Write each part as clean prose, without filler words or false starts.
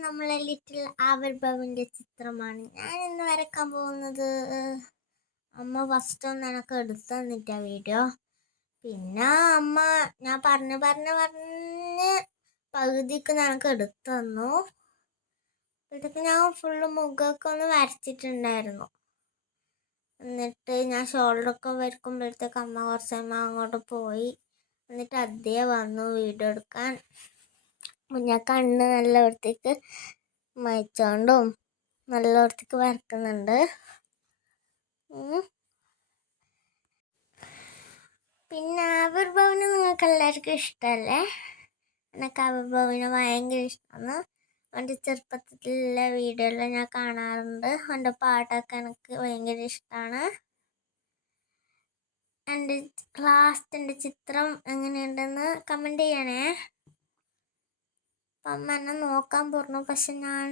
നമ്മളെ ലിറ്റിൽ ആവിർഭവിൻ്റെ ചിത്രമാണ് ഞാൻ ഇന്ന് വരയ്ക്കാൻ പോകുന്നത്. അമ്മ ഫസ്റ്റ് ഒന്ന് എനിക്ക് എടുത്തു തന്നിട്ടാ വീഡിയോ. പിന്നെ അമ്മ ഞാൻ പറഞ്ഞ് പകുതിക്ക് എനിക്ക് എടുത്തു തന്നു. അപ്പോഴത്തേക്ക് ഞാൻ ഫുള്ള് മുഖമൊക്കെ ഒന്ന് വരച്ചിട്ടുണ്ടായിരുന്നു. എന്നിട്ട് ഞാൻ ഷോൾഡറൊക്കെ വരയ്ക്കുമ്പോഴത്തേക്ക് അമ്മ കുറച്ചമ്മ അങ്ങോട്ട് പോയി. എന്നിട്ട് അതേ വന്നു വീഡിയോ എടുക്കാൻ. ഞാൻ കണ്ണ് നല്ല വൃത്തിക്ക് മയച്ചോണ്ടും നല്ല വൃത്തിക്ക് വരക്കുന്നുണ്ട്. പിന്നെ ആവിർഭവന് നിങ്ങൾക്ക് എല്ലാവർക്കും ഇഷ്ടമല്ലേ? എനിക്ക് ആവിർഭവന് ഭയങ്കര ഇഷ്ടമാണ്. എൻ്റെ ചെറുപ്പത്തിലുള്ള വീഡിയോയെല്ലാം ഞാൻ കാണാറുണ്ട്. എൻ്റെ പാട്ടൊക്കെ എനിക്ക് ഭയങ്കര ഇഷ്ടമാണ്. എൻ്റെ ലാസ്റ്റിൻ്റെ ചിത്രം എങ്ങനെയുണ്ടെന്ന് കമൻറ്റ് ചെയ്യണേ. അപ്പം അമ്മ എന്നെ നോക്കാൻ പറഞ്ഞു. പക്ഷെ ഞാൻ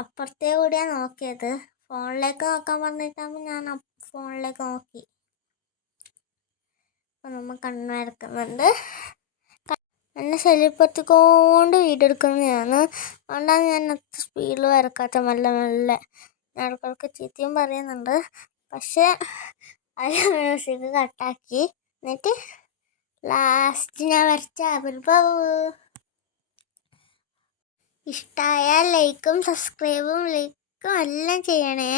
അപ്പുറത്തേ കൂടിയാണ് നോക്കിയത്. ഫോണിലേക്ക് നോക്കാൻ പറഞ്ഞിട്ടാകുമ്പോൾ ഞാൻ ഫോണിലേക്ക് നോക്കി. അപ്പം നമ്മൾ കണ്ണ് വരക്കുന്നുണ്ട്. എന്നെ ശല്യപ്പെടുത്തിക്കൊണ്ട് വീഡിയോ എടുക്കുന്നതാണ്. അതുകൊണ്ടാണ് ഞാൻ അത്ര സ്പീഡിൽ വരക്കാത്ത. മെല്ലെ മെല്ലെ ഞാൻ ഇടയ്ക്കിടയ്ക്ക് ചീത്തയും പറയുന്നുണ്ട്. പക്ഷേ അതിൽ മ്യൂസിക് കട്ടാക്കി. എന്നിട്ട് ലാസ്റ്റ് ഞാൻ വരച്ച ആവിർഭവ്. ഇഷ്ടമായാൽ ലൈക്കും സബ്സ്ക്രൈബും എല്ലാം ചെയ്യണേ.